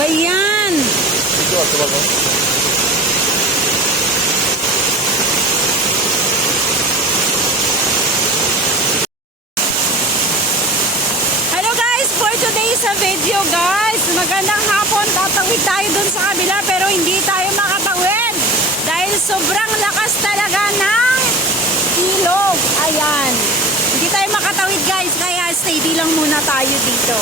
Ayan. Hello guys, for today's video guys, magandang hapon. Tatawid tayo dun sa kabila pero hindi tayo makatawid dahil sobrang lakas talaga ng ilog. Ayan, hindi tayo makatawid guys, kaya steady lang muna tayo dito.